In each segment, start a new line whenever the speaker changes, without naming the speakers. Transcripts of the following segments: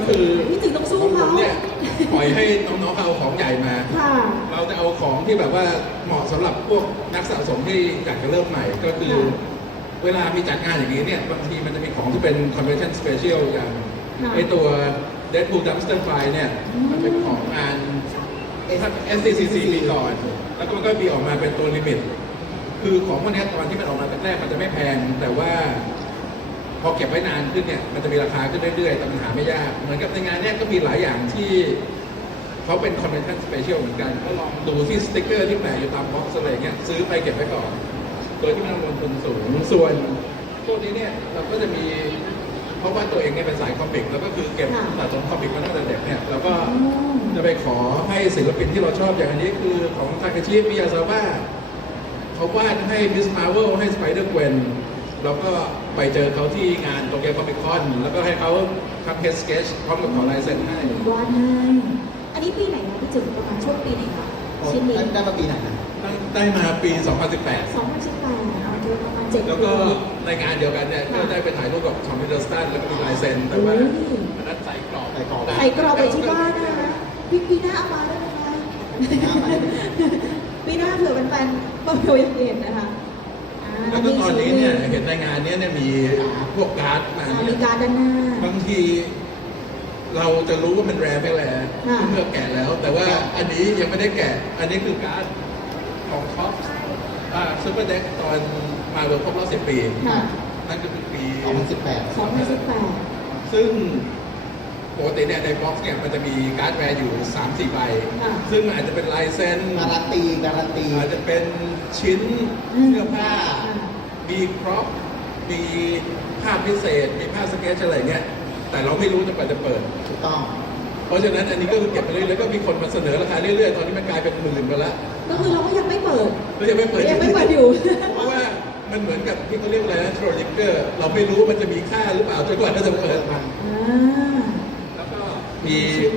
คือ
พี่ถึงต้องสู้
ของผ
เขา
มเนี่ยปล่อยให้น้องๆเขาเอาของใหญ่มา
ค่ะ
เราจะเอาของที่แบบว่าเหมาะสำหรับพวกนักสะสมที่อยากจะเริ่มใหม่ก็คือ เวลามีจัดงานอย่างนี้เนี่ยบางทีมันจะมีของที่เป็น convention special อย่างไอตัว Deadpool Dumpster Fire เนี่ยมันเป็นของงาน SCCC ปีก่อน แล้วก็มันก็มีออกมาเป็นตัวลิมิตคือของพวกนี้ตอนที่มันออกมาแรกๆมันจะไม่แพงแต่ว่าพอเก็บไว้นานขึ้นเนี่ยมันจะมีราคาขึ้นเรื่อยๆแต่มันหาไม่ยากเหมือนกับในงานเนี้ยก็มีหลายอย่างที่เขาเป็น convention special เหมือนกันก็ลองดูที่สติ๊กเกอร์ที่แปะอยู่ตามบ็อกซ์อะไรเงี้ยซื้อไปเก็บไว้ก่อนโดยที่ไม่ต้องลงทุนสูงส่วนพวกนี้เนี่ยเราก็จะมีเพราะว่าตัวเองเนี่ยเป็นสายคอมิกแล้วก็คือเก็บสะสมคอมิกมาตั้งแต่เด็กเนี่ยเราก็จะไปขอให้ศิลปินที่เราชอบอย่างอันนี้คือของทาเคชิมิยาซาวะเขาวาดให้มิสมาร์เวลให้สไปเดอร์เกวนเราก็ไปเจอเขาที่งานโตเกียวคอมิคคอนแล้วก็ให้เขาทำเฮดสเกจพร้อมกับขอลายเซ็นให้
วาดให้อันนี้ปีไหนนะพี่จุ๋มประมาณช่วงปีไหนคะชิ้นนี้
ได้มาปีไหนนะ
ได้มาปี 2018
2018เอาเจอประมาณ7
แล้วก็ในงานเดียวกันเนี่ยก็ได้ไปถ่ายรูปกับชอมมิเดอร์สตันแล้วก็มีลายเซ็นแต่ว่าอันนั้นใส่กรอบ
ใส่กรอบ
ใส่กรอบไปที่บ้านนะคะปีหน้าเอามาได้ไหมคะ
หน้าไป
ปีหน้าเผื่อเป็นแฟนๆมาเพียวอยากเห็นนะคะ
แล้วก็ตอนนี้เนี่ยเห็นในงานเนี้ยมีพวกการ์ดมา
มี
เนี่ย
การ์ดด้านหน้า
บางทีเราจะรู้ว่ามันแรร์ไม่แรร์
ค่ะ
เมื่อแกะแล้ว แต่ว่าอันนี้ยังไม่ได้แกะ อันนี้คือการ์ดของท็อปซูเปอร์เด็กตอนมาเวิร์ครบรอบ10 ปี
ค่ะ
นั่นก็คือปี
2018
2018
ซึ่งปกติเนี่ยในบ็อกซ์เนี่ยมันจะมีการ์ดแวร์อยู่ 3-4 ใบ
ค่ะ
ซึ่งอาจจะเป็นลายเซ็น
การันตี
อาจจะเป็นชิ้นเสื้อผ้า มีครอปมีภาพพิเศษ มีภาพสเก็ตอะไรเงี้ย แต่เราไม่รู้จนกว่าจะเปิด
ถูกต้อง
เพราะฉะนั้นอันนี้ก็คือเก็บไปเรื่อยๆแล้วก็มีคนมาเสนอราคาเรื่อยๆ ตอนนี้มันกลายเป็นหมื่นไปแล้ว
ก็คือเราก็ยังไม่เปิด
แล้วยังไม่เปิด
ยังไม่เปิดอยู่
เพราะว่ามันเหมือนกับที่เขาเรียกอะไรนะโทรลิกเกอร์เราไม่รู้มันจะมีค่าหรือเปล่าจนกว่าจะเปิดมัน
อ่า
แล้วก็มี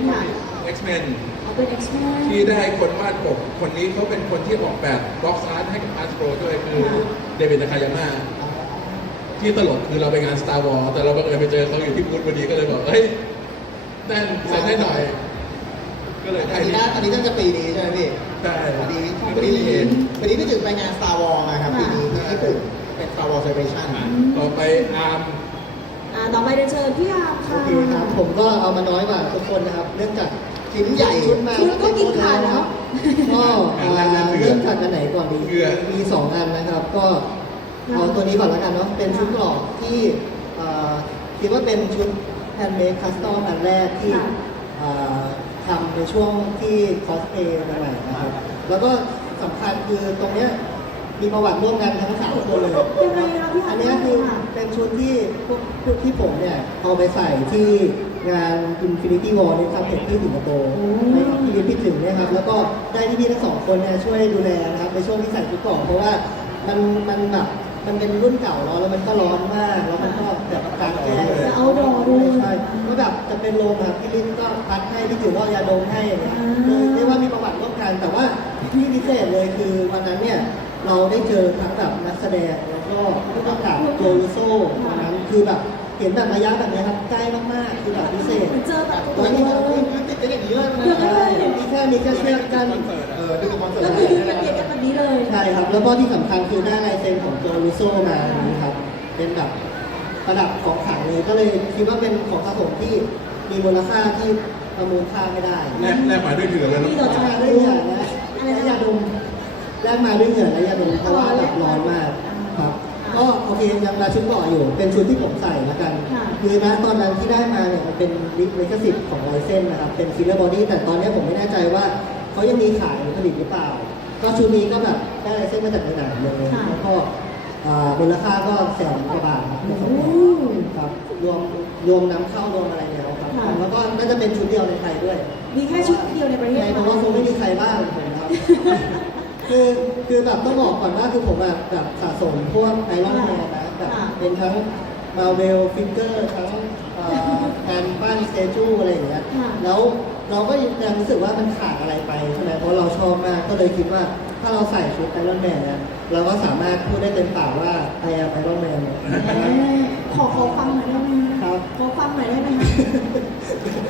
X-Men
เอาเป็น X-Men
ที่ได้คนวาดปกคนนี้เขาเป็นคนที่ออกแบบบ็อกซ์อาร์ตให้กับ Hasbro ด้วยคือเดวิดนาคายาม่าที่ตลกคือเราไปงาน Star Wars แต่เราบังเอิญไปเจอเขาอยู่ที่บูธพอดีก็เลยบอกเฮ้ยนั่นเซ็นให้หน่อย ก็เลยได้
อันนี้น่าจะปีนี้ใช่ไหมพี่
ได้
พอดี
ไม่ได้เห็น
พี่ถึงไปงาน Star Wars นะครับปีนี้ที่ญี่ปุ่นเป็น Star Wars Celebration
ต่อไปอาร์ม
ต่อไปเดินเชิญพี่อาร์มค่ะ
คือครับผมก็เอามาน้อยกว่าทุกคนนะครับเนื่องจาก
ชิ้นใหญ่
ชุดมา
ชุดก็กินขาดแล้ว
ก็เริ่มจากอันไหนก่อนดีมี2 อันนะครับ ก็เอาตัวนี้ก่อนแล้วกันเนาะเป็นชุดกรอบที่คิดว่าเป็นชุดแฮนด์เมดคัสตอมอันแรกที่ทำในช่วงที่คอสเพลย์ใหม่ๆนะครับแล้วก็สำคัญคือตรงเนี้ยมีประวัติร่วมกันทั้ง3 คนเลย
ยังไงคะพี่อาร์ม
อันนี้คือเป็นชุดที่พวกที่ผมเนี่ยเอาไปใส่ที่งาน Infinity War ในครับเห็นที่สิงคโปร์ในที่เรียนพี่ถึงเนี่ยครับแล้วก็ได้พี่ๆทั้ง2 คนเนี่ยช่วยดูแลนะครับในช่วงที่ใส่ชุดเกราะเพราะว่ามันแบบมันเป็นรุ่นเก่าแล้วมันก็ร้อนมากแล้วมันก็แบบการแก้
จะเอาดอด้วย
ใช่ก็แบบจะเป็นลมครับพี่ลิ้นก็พัดให้พี่ถึงว่ายาดมให้อย่างเงี้ยเรียกว่ามีประวัติร่วมกันแต่ว่าที่พิเศษเลยคือวันนั้นเนี่ยเราได้เจอทั้งแบบนักแสดงแล้วก็ผู้กำกับโจลูโซวันนั้นคือแบบเห็นแบบระยะแบบนี้ครับใกล้มากๆคือแบบพิเศษ
เจอแบบ
ต
ตั
อ
วน
นี้
เล
แบบ
ย
ติดเป็นอย่างนี้เลย
ใช่มีแค่เชือกกัน
ดูคอนเสิร์
ก็
ต
คือยืนกันเบียดกันแบบนี้เลย
ใช่ครับแล้วก็ที่สำคัญคือได้ลายเซ็นของโจลูโซมาอันนี้ครับเป็นแบบประดับของขลังเลยก็เลยคิดว่าเป็นของสะสมที่มีมูลค่าที่ประมูลค่าไม่ได้
แลกมาด้วยเหงื่อแล้ว
นี่
นะ
เราจะ
มาด้วยเหงื่อและยาดมแลกมาด้วยเหงื่อและยาดมเพราะว่าแบบร้อนมากครับก็โอเคยังราชุดเกาะอยู่เป็นชุดที่ผมใส่แล้วกันคือนะตอนนั้นที่ได้มาเนี่ยมันเป็นลิขสิทธิ์ของไลเซนนะครับเป็นฟิลเลอร์บอดี้แต่ตอนนี้ผมไม่แน่ใจว่าเขายังมีขายหรือผลิตหรือเปล่าก็ชุดนี้ก็แบบได้ไลเซนมาจากในหนังเลยแล้วก็มูลค่าก็100,000 กว่าบาทครับในสองครับรวมน้ำเข้ารวมอะไรแล้วครับแล้วก็น่าจะเป็นชุดเดียวในไทยด้วย
มีแค่ชุดเดียวในประเทศ
ใช่เพราะว่าคงไม่มีใครบ้างผมนะครับ คือแบบต้องบอกก่อนว่าคือผมแบบสะสมพวกไอรอนแมนนะแบบเป็นทั้งมาเวลฟิกเกอร์ทั้งการปั้นสเตจูอะไรอย่างเงี้ยแล้วเราก็ยังรู้สึกว่ามันขาดอะไรไปใช่ไหมเพราะเราชอบมากก็เลยคิดว่าถ้าเราใส่ชุดไอรอนแมนเนี่ยเราก็สามารถพูดได้เต็มปากว่า I am Iron Man
ขอฟังหน่อยได้ไหม
ครับ
ขอฟังหน่อยได้ไหมคะ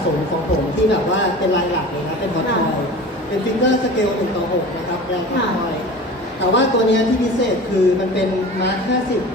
สมของผมที่แบบว่าเป็นลายหลักเลยนะเป็นฮอตทอยเป็นฟิงเกอร์สเกล1:6นะครับแรงฮอตทอยแต่ว่าตัวเนี้ยที่พิเศษคือมันเป็นมาร์ค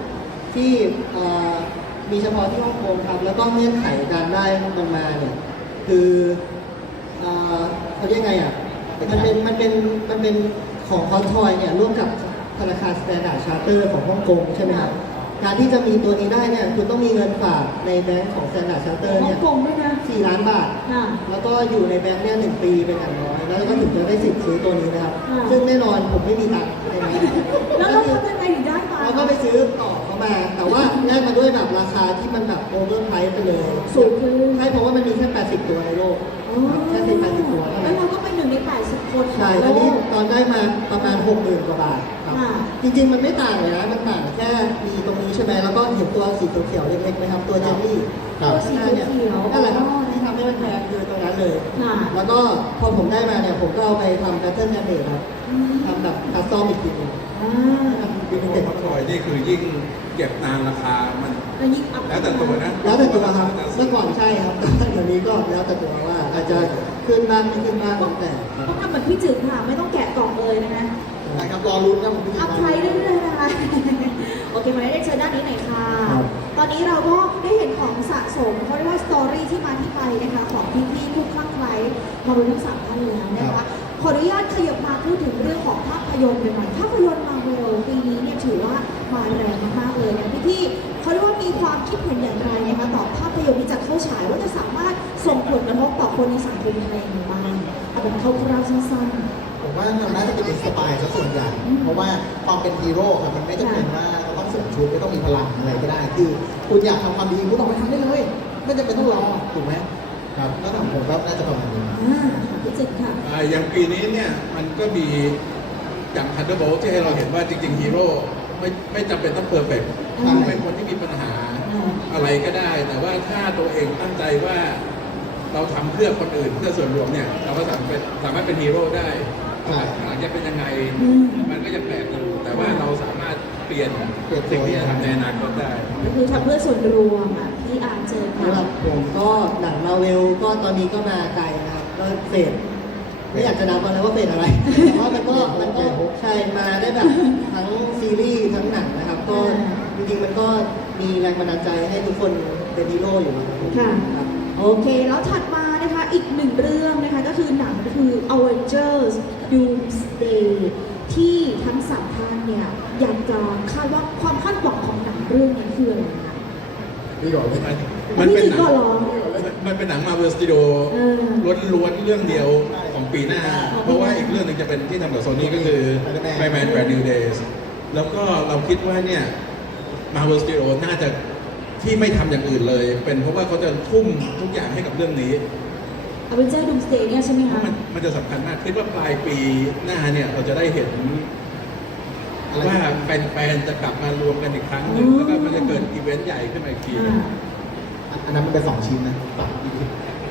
50ที่มีเฉพาะที่ฮ่องกงครับแล้วก็เงื่อนไขการได้มันมาเนี่ยคือเขาเรียกไงอ่ะมันเป็นของฮอตทอยเนี่ยร่วมกับธนาคาร Standard Charter ของฮ่องกงใช่ไหมครับการที่จะมีตัวนี้ได้เนี่ยคุณต้องมีเงินฝากในแบงก์ของ Standard Charter
ฮ่อ
เนี่
ง
ย
กงด้วยนะ
4 ล้านบาท
ค่ะ
แล้วก็อยู่ในแบงค์เนี่ย1 ปีเป็นอย่างน้อย แล้วก็ถึงจะได้สิทธิ์ซื้อตัวนี้นะครับ
ค่ะ
ซึ่งแน่นอนผมไม่มีตังค์ในนี้
แล้วเราทำยังไงถึงได้มา
เราก็ไปซื้อต่อเข้ามา แต่ว่าได้มาด้วยแบบราคาที่มันแบบโอเวอร์ไพรส์ไปเลย
สูงขึ้น
ใช่เพราะว่ามันมีแค่ 80 ตัวในโลก
อ๋อ
แค่80 ตัวเท่า
แล้
นั้
วน เราก็เป็น1 ใน 80 คนของ
ใช่
โล
อันนี้
ก
ตอนได้มาประมาณ 60,000 กว่าบาทครับ
ค่ะ
จริงๆ มันไม่ต่างเลยนะ มันต่างแค่มีตรงนี้ใช่ไหมแล้วก็เห็นตัวสีเขียวๆเล็กๆไหมครับ ตัวเจลลี่
ตัวสีเขียวๆ
นั่นแหละครับที่ทำให้มันแพงคือตรงนั้นเลย
ค่ะ
แล้วก็พอผมได้มาเนี่ยผมก็เอาไปทำแพทเทิร์นการเดทครับ
อืม
ทำแบบคัสตอมอีกทีหนึง
อ่า
ทำเป็น
ตัว
เด็ก
พักคอยนี่คือยิ่งเก็บนานราคามัน
แล้วยิ่งอัพ
แล้วแต่ตัวนะ
แล้วแต่ตัวครับเมื่อก่อนใช่ครับ แต่เดี๋ยวนี้ก็แล้วแต่ตัวว่าอาจจะขึ้นบ้างไม่ขึ้นบ้างแล้วแต่ครับ
ต้องทำเหมือนพี่จืดค่ะ ไม่ต้องแกะกล่องเลยนะคะ
นะครับรอลุ้นครับผมพี่
อัพไพรส์เรื่อยๆนะคะ โอเคมาได้เชิญด้านนี้หน่อยค่ะ
ครับ
ตอนนี้เราก็ได้เห็นของสะสมเขาเรียกว่าสตอรี่ที่มาที่ไปนะคะของพี่ๆผู้คลั่งไคล้มาบนทั้งสามท่านแล้วนะคะ ขออนุญาตขยับมาพูดถึงเรื่องของภาพยนตร์กันหน่อยภาพยนตร์มาเวลปีนี้เนี่ยถือว่ามาแรงมากๆเลยนะพี่ๆเขาเรียกว่ามีความคิดเห็นอย่างไรนะคะต่อภาพยนตร์ที่จะเข้าฉายว่าจะสามารถส่งผลกระทบต่อคนในสังคมไทยอย่างไรบ้างเอาเป็นคร่าวๆสั้น
ผมว่ามันน่าจะเป็นอินสปายซะส่วนใหญ่ เพราะว่าความเป็นฮีโร่ครับมันไม่จำเป็นว่าจะต้องสวมชุดไม่ต้องมีพลังอะไรก็ได้ คือคุณอยากทำความดีคุณออกไปทำได้เลยไม่จำเป็นต้องรอถูกไหมครับแล้วผมว่าน่าจะประมาณนี้
ๆค่ะพี่จิตรค่ะ
อย่างปีนี้เนี่ยมันก็มีอย่าง Thunderbolt ที่ให้เราเห็นว่าจริงๆฮีโร่ไม่จำเป็นต้องเพอร์เฟกต์
อืม
เป็นคนที่มีปัญหาอะไรก็ได้ แต่ว่าถ้าตัวเองตั้งใจว่าเราทำเพื่อคนอื่นเพื่อส่วนรวมเนี่ยเราก็สามารถเป็นฮีโร่ได้
ใช่
หลังจะเป็นยังไง
อืม
มันก็ยังแปลกอยู่แต่ว่าเราสามารถเปลี่ยนสิ่งที่จะทำในอนาคตได้
ก็คือทำเพื่อส่วนรวมอ่ะที่อาจเจอค่ะ
สำหรับผมก็หนังมาเวลก็ตอนนี้ก็มาไกลนะครับก็เฟสไม่อยากจะนับอะไรว่าเฟสอะไรแต่ว่ามันก็ใช่มาได้แบบทั้งซีรีส์ทั้งหนังนะครับ ก็จริงๆมันก็มีแรงบันดาลใจให้ทุกคนเป็นฮีโร่อยู่นะครับ
ค่ะ
ครับ
โอเค แล้วถัดมานะคะอีกหนึ่งเรื่องนะคะก็คือหนังก็คือ Avengers Doomsday ที่ทั้งสามท่านเนี่ยอยากจะคาดว่าความคาดหวังของหนังเรื่องนี้คืออะไรคะ
นี่ก่อนเลย
มันเป็นหนั
พี่จิตรก็
ง
เหรอ
มันเป็นหนัง Marvel Studio
เออ
ล้วนๆเรื่องเดียวของปีหน้า เพราะว่าอีกเรื่องหนึงจะเป็นที่ทำกับโซนี่ก็คือ Spider-Man Brand New Days แล้วก็เราคิดว่าเนี่ย Marvel Studio น่าจะที่ไม่ทำอย่างอื่นเลย เป็นเพราะว่าเขาจะทุ่มทุกอย่างให้กับเรื่องนี้
Avengers Doomsday เนี่ยใช่ไหม
เพราะ
คะ
มันจะสำคัญมาก คิดว่าปลายปีหน้าเนี่ยเราจะได้เห็น
อะไร
ว่าแฟนๆจะกลับมารวมกันอีกครั้งหนึ่งแล้วก็มันจะเกิดอีเวนต์ใหญ่ขึ้นมาอีกทีหนึ่ง
อันนั้นมันเป็น2 ชิ้นนะต่างอีก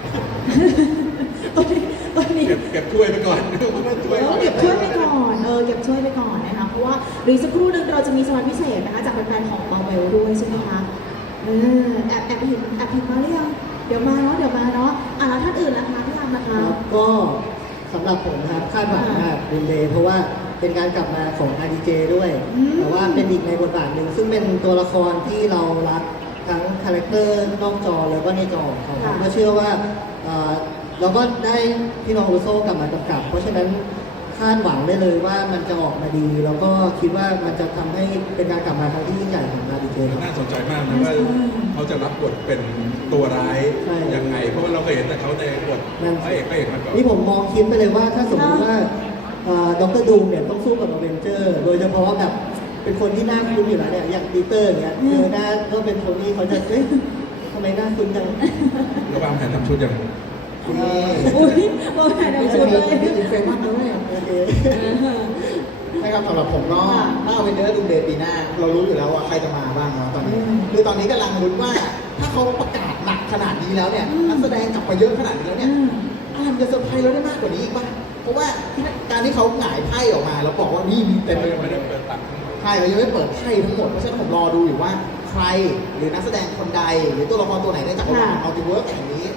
ตอนนี้
เก็บถ้วยไปก่อนเพราะว่าถ้วย
เก็บช่วยไปก่อนเก็บช่วยไปก่อนนะคะ เพราะว่าหรือสักครู่หนึ่งเราจะมีสวัสดิพิเศษนะคะจากแฟนๆของมาเวลด้วยใช่ไหมคะแอบเห็นมาหรือยังเดี๋ยวมาเนาะแล้วท่านอื่นล่ะคะพี่ทำนะคะ
ครับก็สำหรับผมนะครับคาดหวังมากดูเดย์เพราะว่าเป็นการกลับมาของ RDJ ด้วย
อืม
แต่ว่าเป็นอีกในบทบาทหนึ่งซึ่งเป็นตัวละครที่เรารักทั้งคาแรคเตอร์นอกจอแล้วก็ในจอของเขาผมก็เชื่อว่าเราก็ได้พี่น้องรูโซกลับมากำกับ เพราะฉะนั้นคาดหวังได้เลยว่ามันจะออกมาดี แล้วก็คิดว่ามันจะทำให้เป็นการกลับมาครั้งที่ยิ่งใหญ่ของ RDJ ครับ
น่าสนใจมากนะว่าเขาจะรับบทเป็นตัวร้าย
ใช่
ยังไง เพราะว่าเราเคยเห็นแต่เขาในบท
นั่น
พระเอกมาก่อน
นี่ผมมองคิดไปเลยว่าถ้าสมมติว่าด็อกเตอร์ดูมเนี่ยต้องสู้กับอเวนเจอร์ โดยเฉพาะแบบเป็นคนที่น่าคุ้นอยู่แล้วเนี่ยอย่างปีเตอร์เนี่ยเจอหน้าก็เป็นโทนี่เขาจะเอ๊ะทำไมหน้าคุ้นจัง
ระหว่างแผนทำชุดอย่าง
อุ้ยโอ้ยนำชุดเลย
นี่ถึงเฟรมมากเลย
โอเค
ใช่ครับสำหรับผมก็
ค่ะ
ถ้าเอาเป็นเนื้อดูเดย์ปีหน้า เรารู้อยู่แล้วว่าใครจะมาบ้างเนาะตอนนี้
อืม
คือตอนนี้กำลังลุ้นว่า ถ้าเขาประกาศหนักขนาดนี้แล้วเนี่ย
อืม
นักแสดงกลับมาเยอะขนาดนี้แล้วเนี่ยอะไรมันจะเซอร์ไพรส์เราได้มากกว่านี้อีกป่ะเพราะว่าการที่เขาหงายไพ่ออกมาแล้วบอกว่านี่มีเต็ม
เรา
ไป
ยัง
หม
ไม่
ด
ได้
เลย
เปิดตังค์ทั้งหมด
ใช่เรายังไม่เปิดไพ่ทั้งหมด เพราะฉะนั้นผมรอดูอยู่ว่าใครหรือนักแสดงคนใด หรือตัวละครตัวไหนในจักรวาล
ค่ะ
มัลติเวิร์สแห่งนี้ จ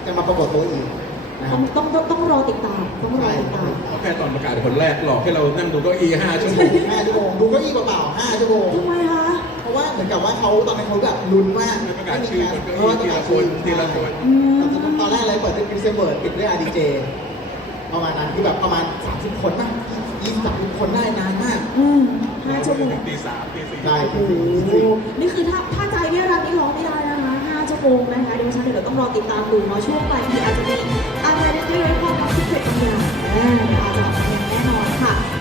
จะมาปรากฏตัวอีกนะครับ
ต้องรอติดตามต้องรอติดตาม
แค่ตอนประกาศคนแรกหลอกให้เรานั่งดูเก้าอี้5 ชั่วโมง
5 ชั่วโมงดูเก็อีเปล่าๆ5 ชั่วโมง
ทำไมคะ
เพราะว่าเหมือนกับว่าเขาตอนนั้นเขาแบบลุ้นมาก
ประกาศชื่อบนเก้าอี้ทีละคนทีละคน
ตอนแรกเลยเปิดด้วยคริสเตียนเบิร์ดปิดด้วย RDJ ประมาณนั้นคือแบบประมาณ30 คนป่ะ20-30 คนได้นานมาก
5 ชั่วโมง
ตี 3 ตี 4
ได้
โอ้โหนี่คือถ้าใจไม่รักนี่ร้องไม่ได้นะคะ5 ชั่วโมงนะคะเดี๋ยวฉันเดี๋ยวต้องรอติดตามดูเนาะช่วงปลายปีอาจจะมีอะไรเล็กๆความลับพิเศษบางอย่างอาจจะออกมาอย่างแน่นอนค่ะ